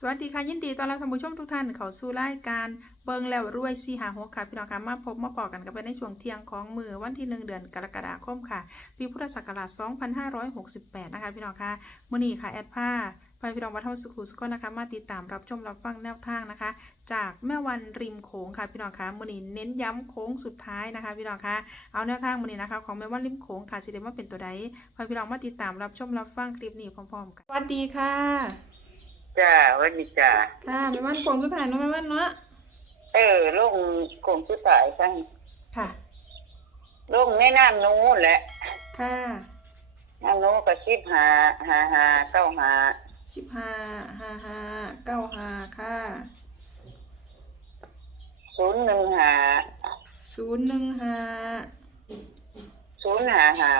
สวัสดีค่ะยินดีต้อนรับท่านผู้ชมทุกท่านเข้าสู่รายการเบิงแล้วรวยซีหาหกค่ะพี่น้องค่ะมาพบมาปอกันกันไปในช่วงเที่ยงของมือวันที่หนึ่งเดือนกรกฎาคมค่ะปีพุทธศักราช 2568 นะคะพี่น้องค่ะมื้อนี้ค่ะแอดผ้าไปพี่น้องวัดเท่าสุขุสุขนะคะมาติดตามรับชมรับฟังแนวทางนะคะ จากแม่วันริมโขงค่ะพี่น้องค่ะมื้อนี้เน้นย้ำโค้งสุดท้ายนะคะพี่น้องค่ะเอาแนวทางมื้อนี้นะคะของแม่วันริมโขงค่ะสิเดว่าเป็นตัวใดพาพี่น้องมาติดตามรับชมรับฟังคลิปนี้พร้อมๆกันสวัสดีค่ะ จ้าวันนี้จ้าค่ะแม่วันโค้งสุดท้ายเนาะแม่วันเนาะเออลงกลุ่มสุดท้ายทั้งค่ะลงในน้ำนู้นแหละค่ะน้ำนู้นก็ชิบหาหาหาเก้าหาสิบห้าห้าห้าเก้าห้าค่ะศูนย์หนึ่งหาศูนย์หนึ่งห้าศูนย์หาหา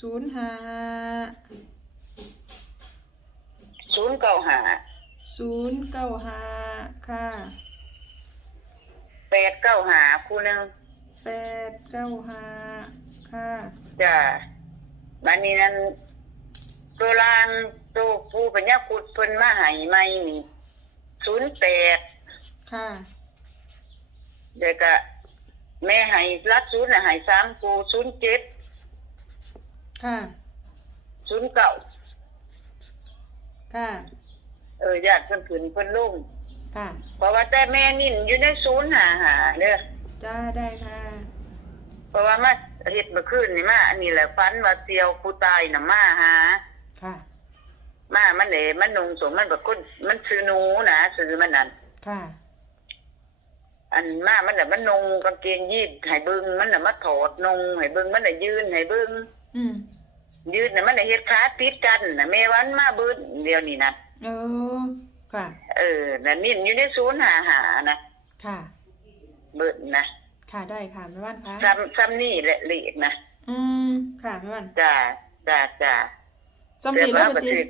ศูนย์ห้าห้า ศูนย์เก้าหาศูนย์เก้าห้าค่ะแปดเก้าหาคู่หนึ่งแปดเก้าห้าค่ะจ้าบันนี้นั้นตัวลางตัวผู้ปัญญาคุดเพิ่นมาใหายไม่นี่ศูนย์แปดค่ะ เด็กก็แม่ใหายรัดศูนย์น่ะใหายสามคูศูนย์เจ็ดค่ะศูนย์เก้า ค่ะเออญาติเพิ่นขึ้นเพิ่นลงค่ะเพราะว่าแต่แม่นิ่นอยู่ในศูนย์หาหาเด้อจ้าได้ค่ะเพราะว่ามาเฮ็ดเมื่อคืนนี่มาอันนี้แหละฝันว่าเตียวผู้ตายน่ะมาหาค่ะ มามันเอ๋มันนุงสงมันแบบคนมันซื้อหนูนะซื้อมันนั่นค่ะอันมามันน่ะมันนุงกางเกงยีดให้เบิ่งมันน่ะมาถอดนุงให้เบิ่งมันน่ะยืนให้เบิ่งอืม ยืนน่ะมันน่ะเฮ็ดขาติดกันน่ะแม่วันมาเบิ่งเดียวนี่นะเออค่ะ เออนั่นนิ่นอยู่ในศูนย์หาหานะค่ะ เบิ่งนะค่ะได้ค่ะแม่วันคะซ้ำซ้ำนี่แหละเลขนะอืมค่ะแม่วันจ้าจ้าจ้าสำลีแล้วปปฏิฏิ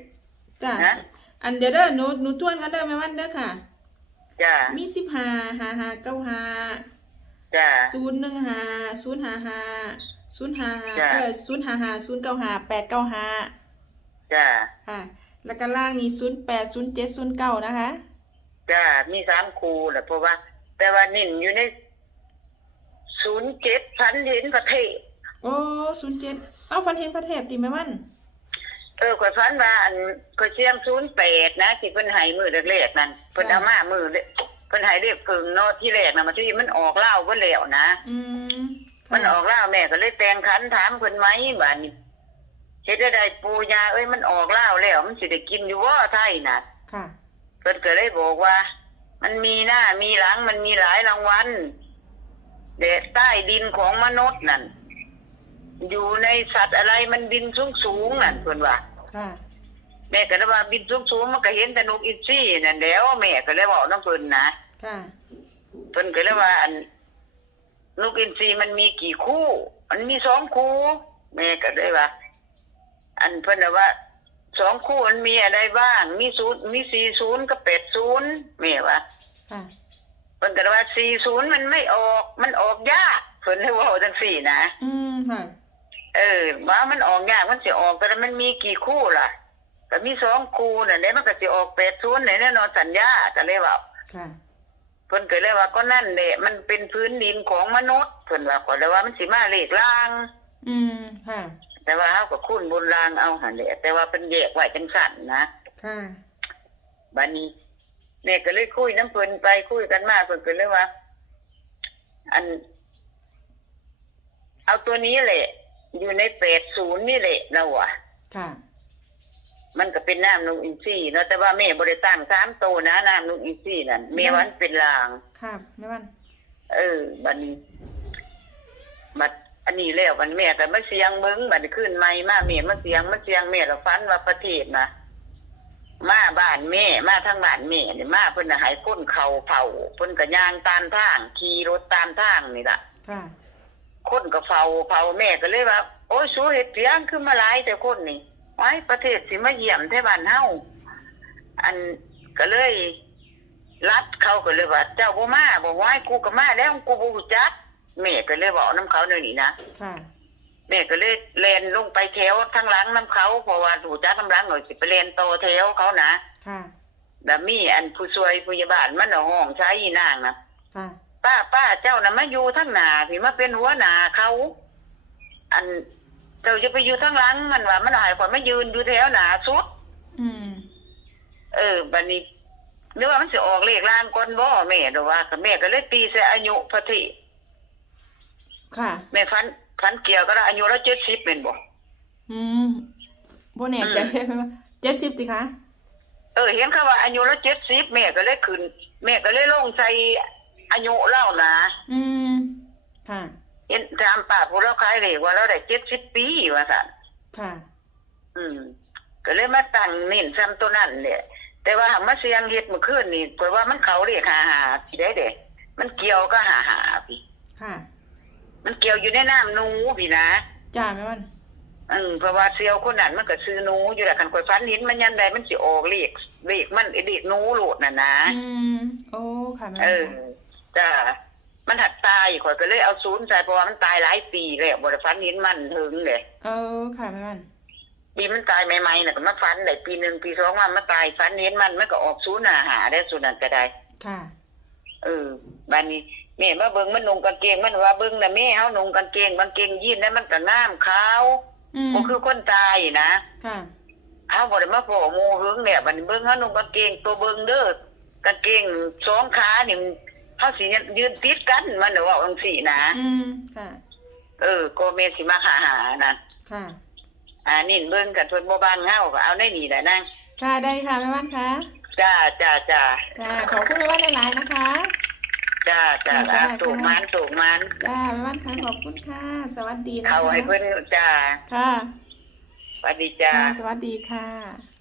จ้านะอันเดี๋ยวเด้อหนูหนูทวนกันเด้อแม่วันเด้อค่ะจ้ามีสิบห้าห้าห้าเก้าห้าจ้าศูนย์หนึ่งห้าศูนย์ห้าห้า ศูนย์ห้าห้าจ้ะ เออศูนย์ห้าห้าศูนย์เก้าห้าแปดเก้าห้าจ้าค่ะ แล้วก็ล่างนี้ศูนย์แปดศูนย์เจ็ดศูนย์เก้านะคะ จ้ามีสามครูแหละเพราะว่า แต่ว่านิ่นอยู่ในศูนย์เจ็ดพันเห็นประเทศ โอ้ศูนย์เจ็ดเอาฟันเห็นพระเทพติแม่วัน เออข่อยพันว่าอันข่อยเชียงศูนย์แปดนะที่เพิ่นให้มือแรกๆนั่นเพิ่นเอามามือเด้เพิ่นให้เรียกเพิ่งเนาะที่แรกนะมาที่มันออกเหล้าเพิ่นแล้วนะ อืมค่ะ มันออกเหล้าแม่ก็เลยแต่งขันถามเพิ่นไหมบัดนี้เฮ็ดได้ปูยาเอ้ยมันออกเหล้าแล้วมันสิได้กินอยู่บ่ไทยน่ะค่ะเพิ่นก็เลยบอกว่า มันมีหน้ามีหลังมันมีหลายรางวัลเด็ดใต้ดินของมนุษย์นั่นอยู่ในสัตว์อะไรมันบินสูงสูงๆนั่นเพิ่นว่าค่ะแม่ก็เลยว่าบินสูงสูงๆมันก็เห็นแต่นกอินทรีนั่นแหล้วแม่ก็เลยบอกน้ำเพิ่นนะค่ะเพิ่นก็เลยว่าอัน นกอินทรีมันมีกี่คู่ มันมีสองคู่แม่ก็เลยว่า อันเพิ่นน่ะว่าสองคู่มันมีอะไรบ้าง มีศูนย์มีสี่ศูนย์กับแปดศูนย์แม่ว่าค่ะเพิ่นก็เลยว่าสี่ศูนย์มันไม่ออก มันออกยากเพิ่นเลยเว่าจังสี่นะอืมค่ะเออว่ามันออกยากมันสิออกแต่มันมีกี่คู่ล่ะก็มีสองคู่น่ะเด้มันก็สิออกแปดศูนย์แน่นอนสัญญาก็เลยว่าค่ะ เพิ่นก็เลยว่าก็นั่นแหละมันเป็นพื้นดินของมนุษย์เพิ่นว่าก็เลยว่ามันสิมาเลขล่าง อืมค่ะ แต่ว่าเฮาก็คุ้นบนรางเอาหั่นแหละแต่ว่าเป็นแยกไว้จังสั่นนะค่ะบัดนี้แม่ก็เลยคุยน้ำเพิ่นไปคุยกันมาเพิ่นก็เลยว่า อัน เอาตัวนี้แหละ อยู่ในแปดศูนย์นี่แหละเราอะค่ะ มันก็เป็นน้ำนกอินทรีเนาะแต่ว่าแม่บริตั้งสามโตวนะน้ำนกอินทรีนั่นแม่วันเป็นลาง ค่ะแม่วัน เออบัดนี้บัดอันนี้แล้วมันแม่แต่มาเสียงมึงบัดนี้ขึ้นไม่มาแม่มาเสียงมาเสียงแม่ละฟันว่าประเทศนะมาบ้านแม่มาทางบ้านแม่นี่มาเพิ่นน่ะใหายพ้นเขาเผาเพิ่นก็ย่างตามทางขี่รถตามทางนี่ล่ะค่ะคนก็เฝ้าเฝ้าแม่ก็เลยว่า โอ้ยสูเฮ็ดเสียงขึ้นมาหลายแต่คนนี่ ไว้ประเทศสิมาเยี่ยมแท้บ้านเฮาอันก็เลย รัดเขาก็เลยว่า เจ้าบ่มาบอกว่ากูก็มาแล้วกูบ่รู้จักแม่ก็เลยบอกน้ำเขาเดี๋ยวนี้นะค่ะ แม่ก็เลยแลนลงไปแถวทางหลังน้ำเขาเพราะว่ารู้จักน้ำหลังหน่อยสิไปแลนโตแถวเขานะค่ะแล้วมีอันผู้ช่วยพยาบาลมันเอาห้องใช้อีนางนะค่ะป้าป้าเจ้าน่ะมาอยู่ทั้งหน้าพี่มาเป็นหัวหน้าเขา อัน เจ้าจะไปอยู่ทั้งหลังมันว่ามันหายความมายืนอยู่แถวหน้าสุด อืม เออบัดนี้นึกว่ามันสิออกเลขล่างก่อนบ่แม่ดอกว่าก็แม่ก็เลยตีใส่อายุพระธิค่ะ แม่ฟันฟันเกี่ยวก็ได้อายุแล้ว70เป็นบ่อืมบ่แน่ใจเจ็ดสิบสิคะเออ เห็นเขาว่าอายุแล้ว70แม่ก็เลยขึ้นแม่ก็เลยลงใส่อายุเล่านะอืม ค่ะ เห็นตามปากพวกเราขายเลยว่าเราได้70ปีว่าซั่นค่ะ อืม ก็เลยมาตั้งเน้นซ้ำตัวนั้นเนี่ยแต่ว่าหากมาเสียงเฮ็ดเมื่อคืนนี่เพราะว่ามันเขาเรียกหาหาพี่ได้เด้มันเกี่ยวก็หาหาพี่ค่ะ มันเกี่ยวอยู่ในน้ำหนูพี่นะจ้าแม่วันอืมเพราะว่าเซียวคนนั้นมันก็ซื้อหนูอยู่แล้วคันข่อยฟันเห็นมันยันใดมันสิออกเลขเลขมันไอ้เด็กหนูโลดน่ะนะ อืมโอ้ค่ะแม่เอวันอค่ะจ้า มันหัดตายข่อยก็เลยเอาศูนย์ใส่เพราะว่ามันตายหลายปีแล้วบ่ได้ฟันเห็นมันถึงเลยเออค่ะแม่วันปีมันตายใหม่ๆน่ะก็มาฟันได้ปีหนึ่งปีสองว่ามันตายฟันเห็นมันมันก็ออกศูนย์หาหาได้ศูนย์นั้นก็ได้ ค่ะเออบัดนี้แม่มาเบิ่งมันนุ่งกางเกงมันว่าเบิ่งน่ะแม่เฮานุ่งกางเกงกางเกงยีนนั้นมันก็งามขาวอืมบ่คือคนตายนะค่ะเฮาบ่ได้มาโผล่หมู่หึงเนี่ยบัดนี้เบิ่งเฮานุ่งกางเกงตัวเบิ่งเด้อกางเกงสองขานี่มัน เฮาสิยืนติดกันมันน่ะว่าจังซี่นะอืมค่ะ เออก็แม่สิมาหาหานะค่ะ อ่านี่เบิ่งกันเพิ่นบ่บานเฮาก็เอาได้นี่แหละนางค่ะได้ค่ะแม่วันคะจ้าจ้าจ้าค่ะขอบคุณแม่วันหลายๆนะคะจ้าจ้าจ้าอ่าสูงมันสูงมันจ้าแม่วันคะขอบคุณค่ะสวัสดีนะคะเอาให้เพิ่นจ้าค่ะสวัสดีจ้าค่ะสวัสดีค่ะ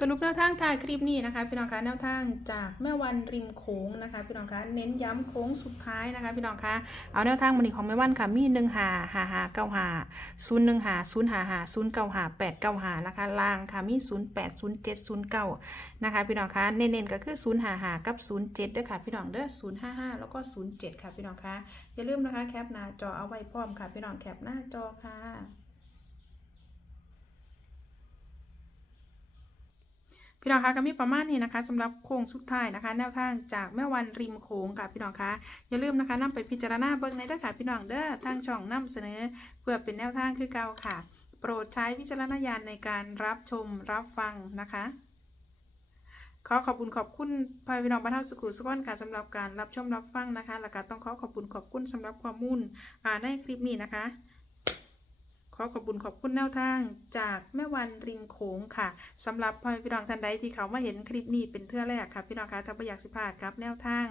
สรุปแนวทางถ่ายคลิปนี้นะคะ พี่น้องคะแนวทางจากแม่วันริมโขงนะคะ พี่น้องคะเน้นย้ำโค้งสุดท้ายนะคะ พี่น้องคะเอาแนวทางมันนี้ของแม่วันค่ะมีหนึ่งหาหาหาเก้าหาศูนย์หนึ่งหาศูนย์หาหาศูนย์เก้าหาแปดเก้าหานะคะล่างค่ะมีศูนย์แปดศูนย์เจ็ดศูนย์เก้านะคะ พี่น้องคะเน้นๆก็คือศูนย์หาหากับศูนย์เจ็ดด้วยค่ะ พี่น้องเด้อศูนย์ห้าห้าแล้วก็ศูนย์เจ็ดค่ะ พี่น้องคะอย่าลืมนะคะแคปหน้าจอเอาไว้พร้อมค่ะ พี่น้องแคปหน้าจอค่ะ พี่น้องคะก็มีประมาณนี้นะคะสำหรับโค้งสุดท้ายนะคะ แนวทางจากแม่วันริมโขงค่ะพี่น้องคะอย่าลืมนะคะนำไปพิจารณาเบิ่งในเด้อค่ะพี่น้องเด้อทางช่องนำเสนอ เพื่อเป็นแนวทางคือเก่าค่ะ โปรดใช้วิจารณญาณในการรับชมรับฟังนะคะขอขอบคุณขอบคุณพายพี่น้องบ้านเฮาสุขุสุขอนค่ะสำหรับการรับชมรับฟังนะคะ แล้วก็ต้องขอขอบคุณขอบคุณสำหรับข้อมูลอ่าในคลิปนี้นะคะ ขอขอบคุณขอบคุณแนวทางจากแม่วันริมโขงค่ะสำหรับพ่อพี่น้องท่านใดที่เขามาเห็นคลิปนี้เป็นเทื่อแรกค่ะพี่น้องคะถ้าไม่อยากสิพลาดครับแนวทาง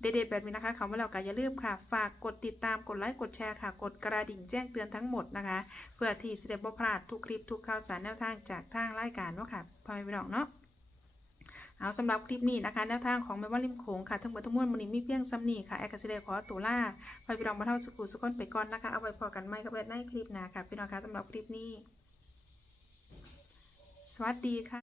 เด็ดๆแบบนี้นะคะคำว่าแล้วก็อย่าลืมค่ะ ฝากกดติดตาม กดไลค์ กดแชร์ค่ะ กดกระดิ่งแจ้งเตือนทั้งหมดนะคะ เพื่อที่จะได้บ่พลาดทุกคลิปทุกข่าวสารแนวทางจากทางรายการว่าค่ะพ่อแม่พี่น้องเนาะ เอาสำหรับคลิปนี้นะคะแนวทางของแม่ว่าริมโขงค่ะทั้งหมดทั้งมวลมันนี้มีเพียงซ้ำนี่ค่ะแอร์กสิเดขอตัวล่าไปพี่น้องมาเท่าสกูสุกคนไปก่อนนะคะเอาไว้พอกันไหมกับในคลิปหน้าค่ะพี่น้องคะสำหรับคลิปนี้ สวัสดีค่ะ